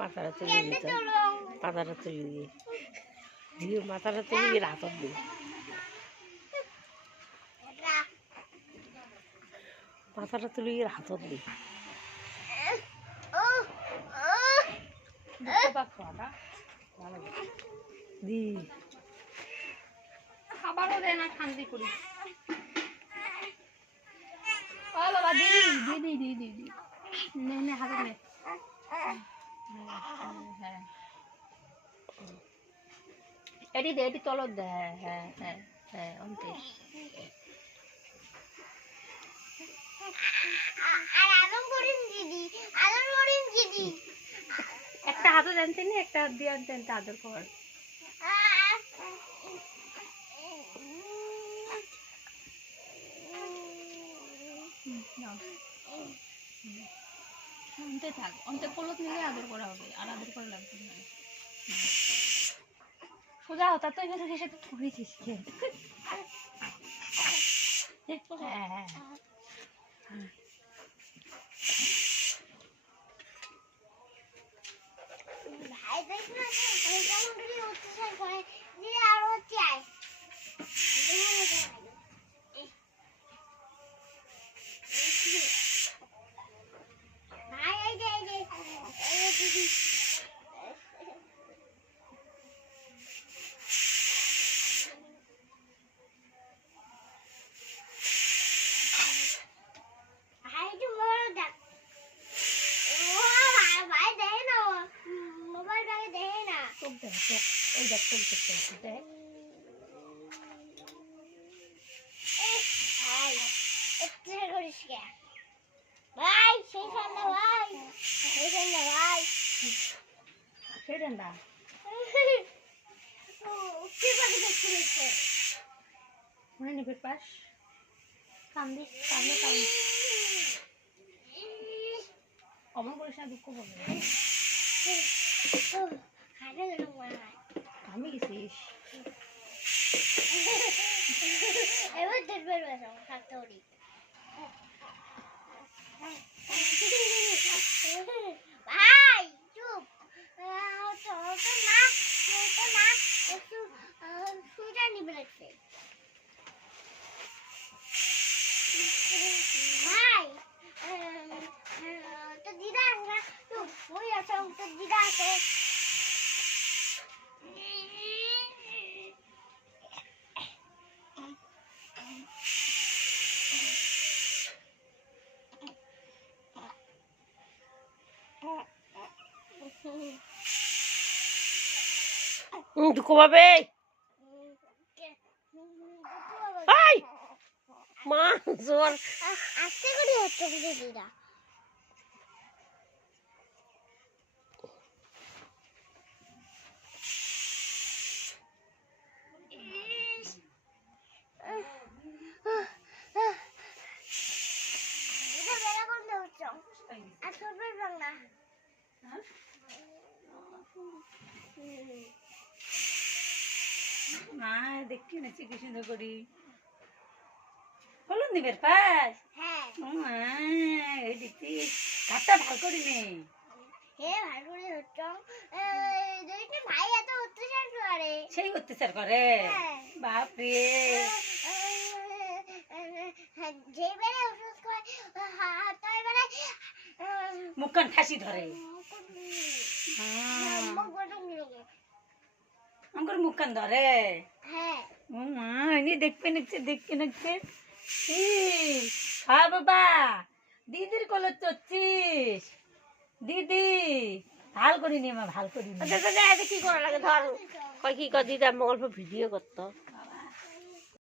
মাথাটা তুলে দিত, মাথাটা তুলে দিয়ে দিয়ে মাথাটা তুলে দিয়ে হাতত দিই, মাথাটা তুলে গিয়ে হাতত দিই। দি খাবারও দেয় না, খান্দি করি। ও বাবা দিদি দিদি দিদি দিদি নে নে হাতে নে। হ্যাঁ এটি দে, এটি তলত দে। হ্যাঁ হ্যাঁ হ্যাঁ হ্যাঁ অন্তে একটা হাতে জানতে নি, একটা হাত দিয়ে আনতে আদর কর। অন্তে থাক, অন্তে কলত নিলে আদর করা হবে, আর আদর করা লাগবে না। সোজা হতা তো এখানে থেকে সাথে ঠুকেছিস। হ্যাঁ হ্যাঁ এই দেখ চোখ দেখতে দেখ। অমন করিস না, দুঃখ পাবে। আমি গেছিস এবার দেখবে থাকতে পারি। ভাই চুপ, না একটু সুইটা নিবে লাগছে। ভাই তো দিদা আছে, চুপ ওই আছে, তো দিদা আছে। দুঃখ পাবে মা জোর আস্তে করে হচ্ছে দিদা। না দেখছি না চিকিৎসা করি বলুন দিবের পাস। হ্যাঁ এই দেখছি ঘাটটা ভাল করি নে। হ্যাঁ ভালো করে হচ্ছে, ভাই এত অত্যাচার করে। সেই অত্যাচার করে বাপরে। যে বেড়ে ওষুধ খায় তাই বেড়ে মুখখান ঠাসি ধরে, আমার মুখখান ধরে। হ্যাঁ ও মা এনে দেখবে নাকছে, দেখবে নাকছে। হ্যাঁ বাবা দিদির কলে চচ্ছিস, দিদি ভাল করিনি, মা ভাল করিনি। কি করা লাগে ধর, কি কর দিদি আমি অল্প ভিডিও করতো।